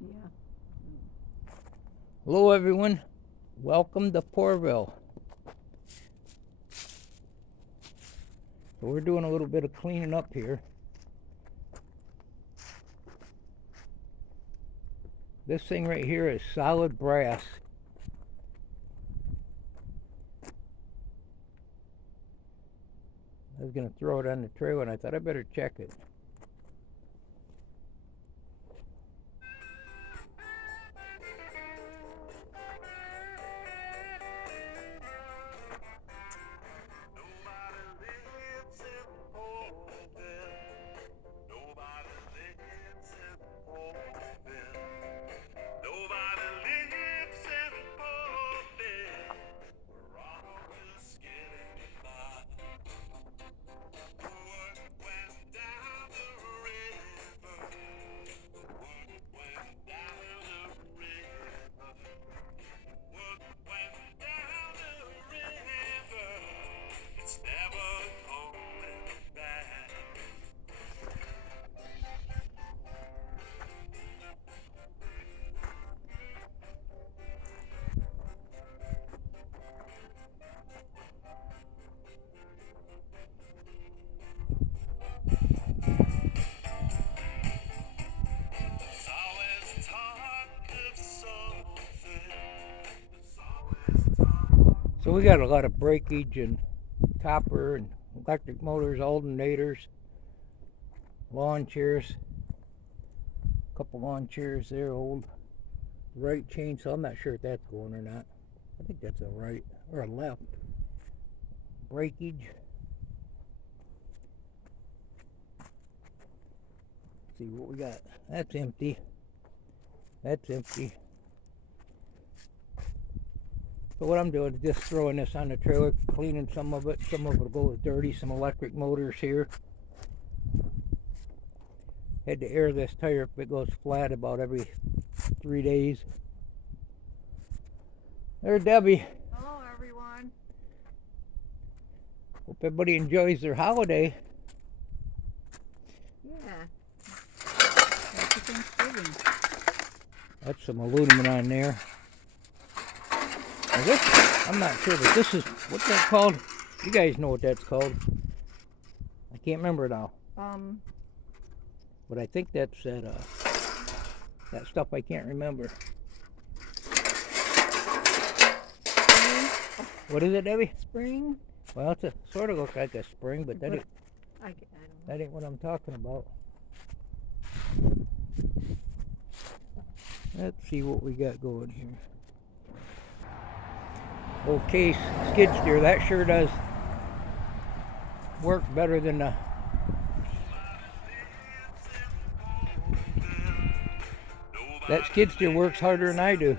Yeah. Hello everyone, welcome to Pourville. So we're doing a little bit of cleaning up here. This thing right here is solid brass. I was going to throw it on the trailer and I thought I better check it. So we got a lot of breakage and copper and electric motors, alternators, lawn chairs. A couple lawn chairs there, old right chainsaw. I'm not sure if that's going or not. I think that's a right or a left. Breakage. Let's see what we got. That's empty. That's empty. So what I'm doing is just throwing this on the trailer, cleaning some of it. Some of it will go dirty. Some electric motors here. Had to air this tire if it goes flat about every 3 days. There's Debbie. Hello, everyone. Hope everybody enjoys their holiday. Yeah. Happy Thanksgiving. That's some aluminum on there. Now this, I'm not sure, but this is, what's that called? You guys know what that's called. I can't remember now. But I think that's that stuff I can't remember. Spring. What is it, Debbie? Spring. Well, it's a sort of looks like a spring, but that ain't, I don't know. that ain't what I'm talking about. Let's see what we got going here. Okay, skid steer, that sure does work better than the that skid steer works harder than I do.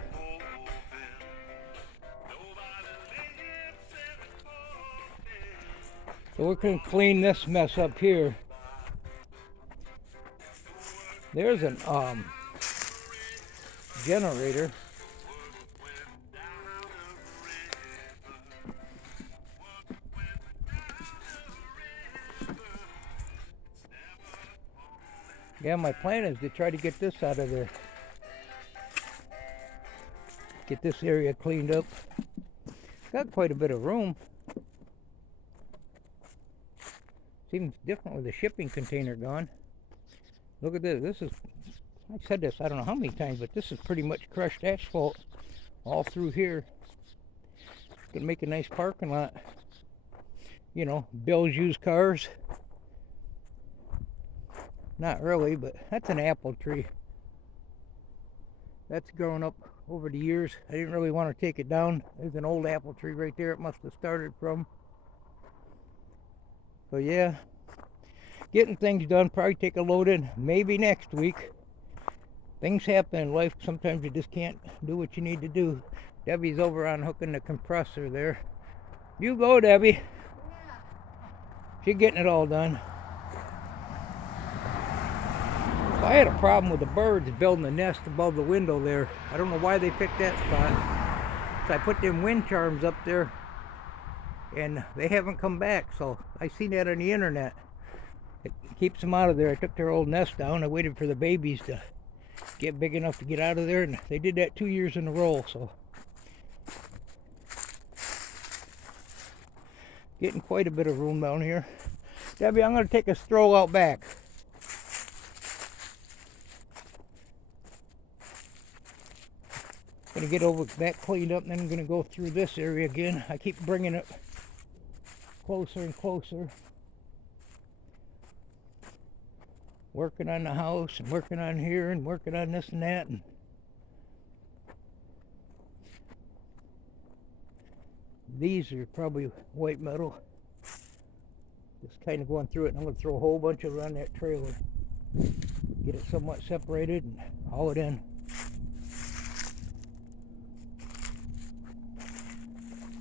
So we're going to clean this mess up here. There's an generator. Yeah, my plan is to try to get this out of there. Get this area cleaned up. Got quite a bit of room. Seems different with the shipping container gone. Look at this. This is, I said this I don't know how many times, but this is pretty much crushed asphalt all through here. Gonna make a nice parking lot. You know, Bill's used cars. Not really, but that's an apple tree. That's grown up over the years. I didn't really want to take it down. There's an old apple tree right there. It must have started from. So yeah, getting things done. Probably take a load in maybe next week. Things happen in life. Sometimes you just can't do what you need to do. Debbie's over on hooking the compressor there. You go, Debbie. Yeah. She's getting it all done. So I had a problem with the birds building a nest above the window there. I don't know why they picked that spot. So I put them wind charms up there and they haven't come back. So I seen that on the internet. It keeps them out of there. I took their old nest down. I waited for the babies to get big enough to get out of there, and they did that 2 years in a row, so getting quite a bit of room down here. Debbie, I'm going to take a stroll out back. Going to get over that cleaned up, and then I'm going to go through this area again. I keep bringing it closer and closer. Working on the house and working on here and working on this and that. And these are probably white metal. Just kind of going through it, and I'm going to throw a whole bunch of it on that trailer. Get it somewhat separated and haul it in.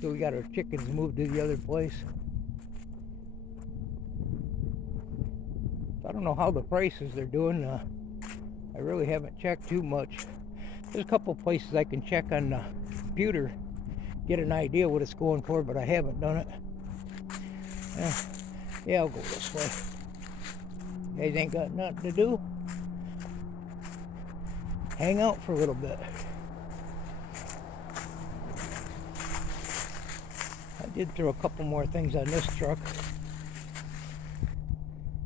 So we got our chickens moved to the other place. I don't know how the prices they're doing. I really haven't checked too much. There's a couple places I can check on the computer, get an idea what it's going for, but I haven't done it. Yeah, I'll go this way. You guys ain't got nothing to do? Hang out for a little bit. I did throw a couple more things on this truck.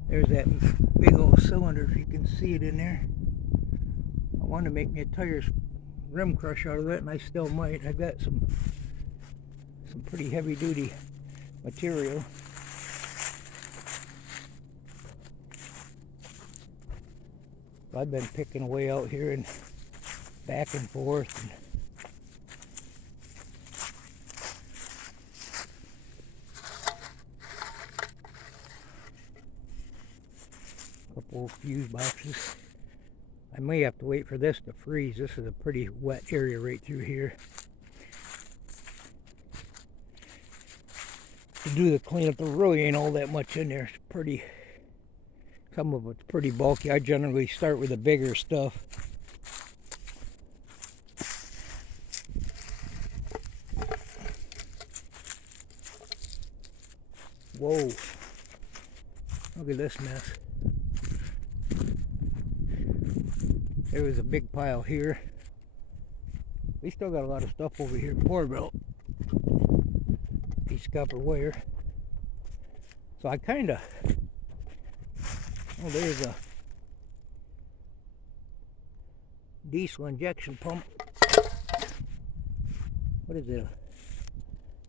There's that big old cylinder, if you can see it in there. I wanted to make me a tire rim crush out of that, and I still might. I got some pretty heavy duty material. I've been picking away out here and back and forth. And couple of fuse boxes. I may have to wait for this to freeze. This is a pretty wet area right through here. To do the cleanup, there really ain't all that much in there. It's pretty, some of it's pretty bulky. I generally start with the bigger stuff. Whoa, look at this mess. There was a big pile here. We still got a lot of stuff over here. Poor belt. Piece of copper wire. So I kind of, oh, there's a diesel injection pump. What is it?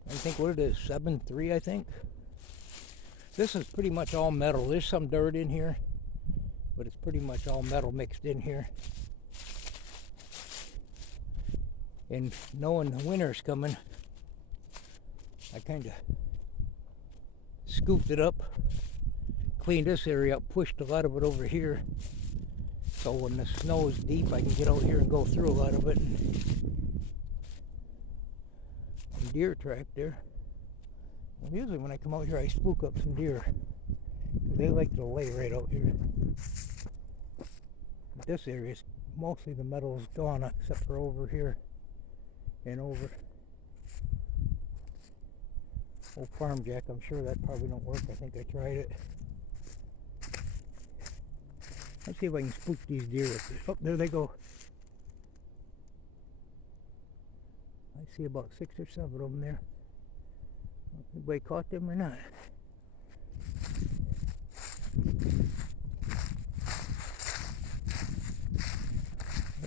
I think what it is, 7.3 I think. This is pretty much all metal. There's some dirt in here, but it's pretty much all metal mixed in here. And knowing the winter's coming, I kind of scooped it up, cleaned this area up, pushed a lot of it over here. So when the snow is deep, I can get out here and go through a lot of it. And deer track there. Well, usually when I come out here, I spook up some deer. They like to lay right out here. But this area is mostly the metal is gone, except for over here and over. Old farm jack, I'm sure that probably don't work. I think I tried it. Let's see if I can spook these deer with it. Oh, there they go. I see about 6 or 7 of them there. Anybody caught them or not?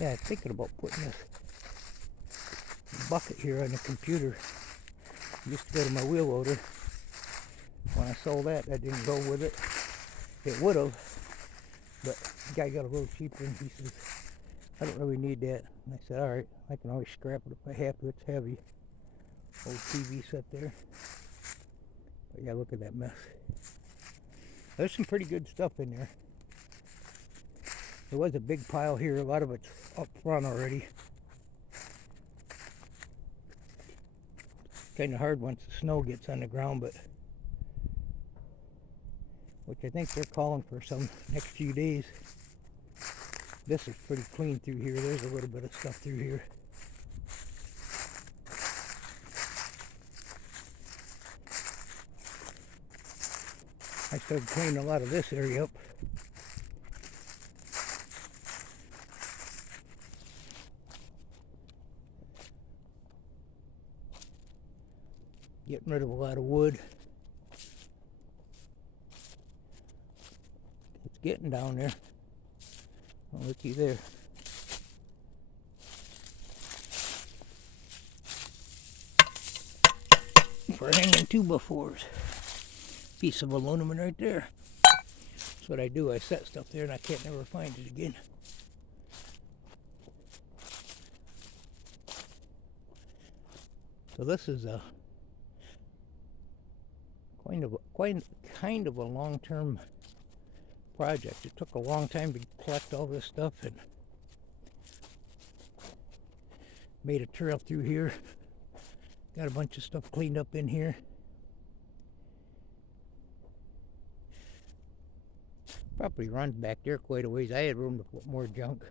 Yeah, I'm thinking about putting this bucket here on the computer. I used to go to my wheel loader. When I sold that, that didn't go with it. It would have, but the guy got a little cheaper, and he says, I don't really need that. And I said, alright, I can always scrap it if I have to. It's heavy. Old TV set there. But yeah, look at that mess. There's some pretty good stuff in there. There was a big pile here. A lot of it's up front already. Kind of hard once the snow gets on the ground, but which I think they're calling for some next few days. This is pretty clean through here. There's a little bit of stuff through here. I started cleaning a lot of this area up. Getting rid of a lot of wood. It's getting down there. Oh, looky there. For hanging 2x4s. Piece of aluminum right there. That's what I do. I set stuff there and I can't never find it again. So this is a kind of a long-term project. It took a long time to collect all this stuff and made a trail through here. Got a bunch of stuff cleaned up in here. Probably runs back there quite a ways. I had room to put more junk.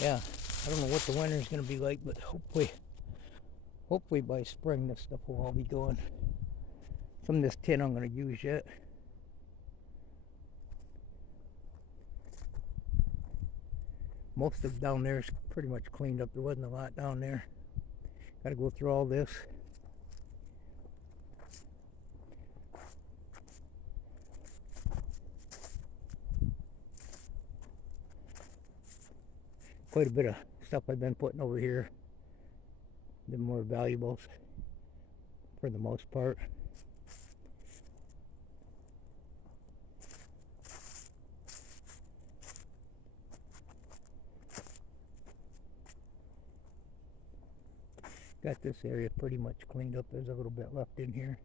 Yeah, I don't know what the winter's gonna be like, but hopefully by spring this stuff will all be gone. Some of this tin I'm gonna use yet. Most of down there is pretty much cleaned up. There wasn't a lot down there. Got to go through all this. Quite a bit of stuff I've been putting over here. The more valuables for the most part. Got this area pretty much cleaned up. There's a little bit left in here.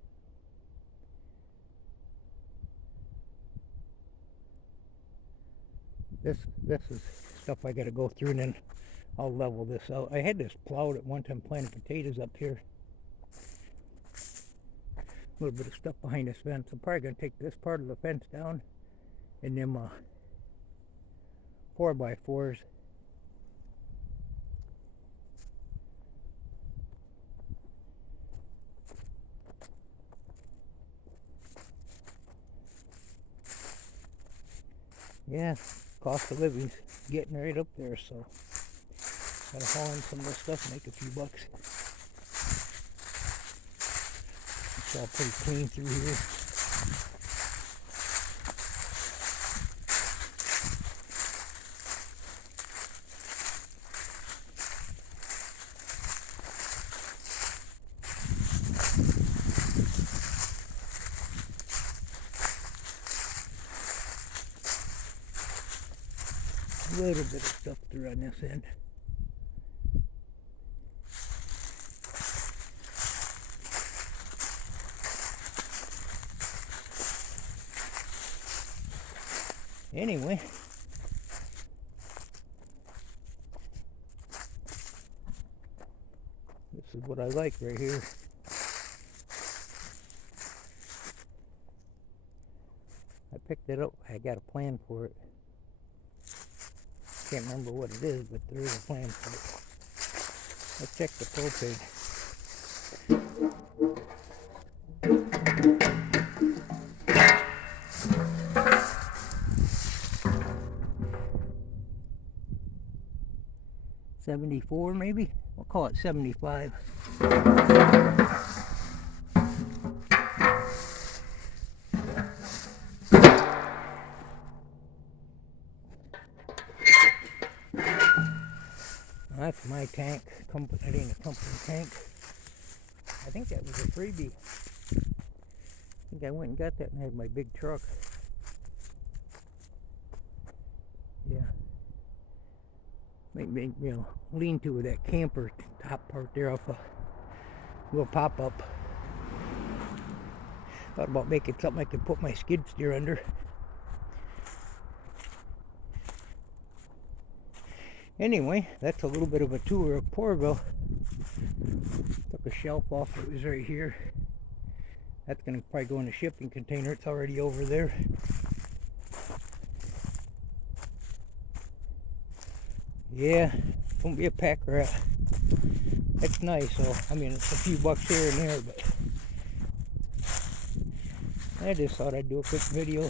This is stuff I got to go through, and then I'll level this out. I had this plowed at one time, planting potatoes up here. A little bit of stuff behind this fence. I'm probably going to take this part of the fence down, and them 4x4s. Yeah, cost of living's getting right up there, so gotta haul in some of this stuff and make a few bucks. It's all pretty clean through here. A little bit of stuff through on this end. Anyway, this is what I like right here. I picked it up. I got a plan for it. Can't remember what it is, but there is a plan for it. Let's check the propane. $74 maybe? We'll call it 75. That's my tank. That ain't a company tank. I think that was a freebie. I think I went and got that and had my big truck. Yeah. Make lean to with that camper top part there off a little pop-up. Thought about making something I could put my skid steer under. Anyway, that's a little bit of a tour of Porterville. Took a shelf off that was right here. That's going to probably go in a shipping container. It's already over there. Yeah, won't be a pack rat. That's nice. So I mean, it's a few bucks here and there, but I just thought I'd do a quick video.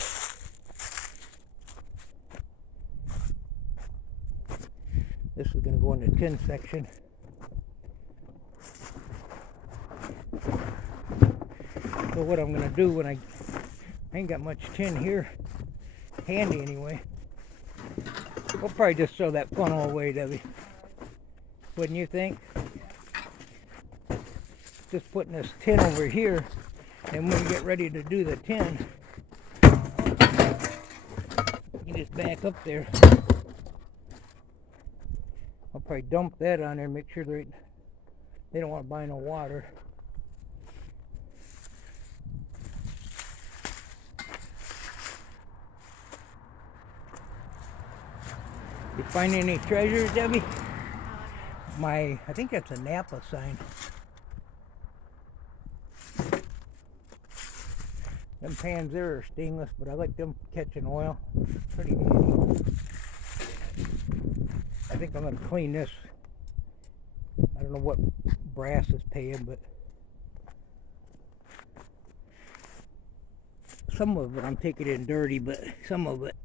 gonna go in the tin section. So what I'm gonna do when I ain't got much tin here handy anyway. We'll probably just throw that funnel away, Debbie. Wouldn't you think? Just putting this tin over here, and when we get ready to do the tin, you just back up there. I'll probably dump that on there, make sure they don't want to buy no water. You find any treasures, Debbie? I think that's a Napa sign. Them pans there are stainless, but I like them catching oil. Pretty handy. I think I'm going to clean this. I don't know what brass is paying, but some of it I'm taking in dirty, but some of it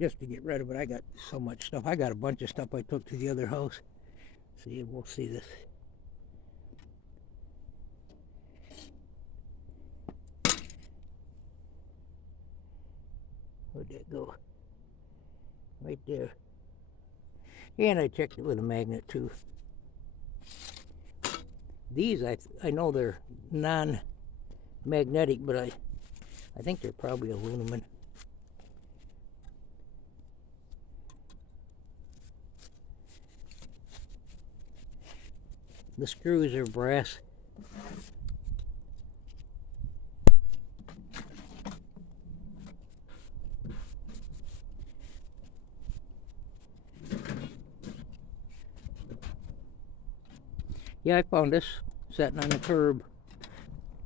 just to get rid of it. I got so much stuff. I got a bunch of stuff I took to the other house. See, we'll see this. Where'd that go? Right there. And I checked it with a magnet too. These I know they're non-magnetic, but I think they're probably aluminum. The screws are brass. Yeah, I found this sitting on the curb.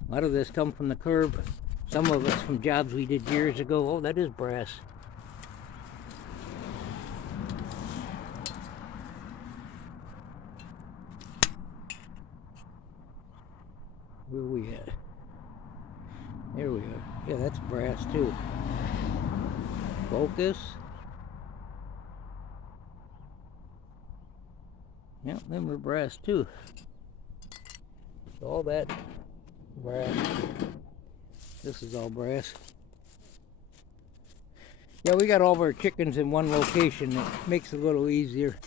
A lot of this come from the curb. Some of it's from jobs we did years ago. Oh, that is brass. Where are we at? There we are. Yeah, that's brass too. Focus. Yep, them are brass too. So all that brass. This is all brass. Yeah, we got all of our chickens in one location. It makes it a little easier.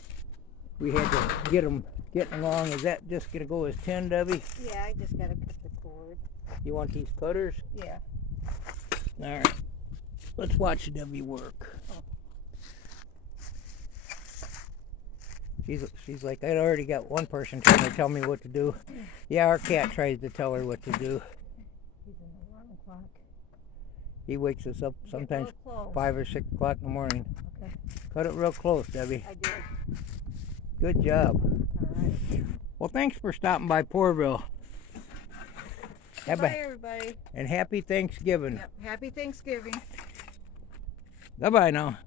We had to get them getting along. Is that just gonna go as 10, Debbie? Yeah, I just gotta cut the cord. You want these cutters? Yeah. All right. Let's watch Debbie work. Oh. She's like, I already got one person trying to tell me what to do. Yeah, our cat tries to tell her what to do. He's in the alarm clock. He wakes us up sometimes Get real close. 5 or 6 o'clock in the morning. Okay. Cut it real close, Debbie. I did. Good job. All right. Well, thanks for stopping by Poorville. Bye, everybody. And happy Thanksgiving. Yep. Happy Thanksgiving. Bye-bye now.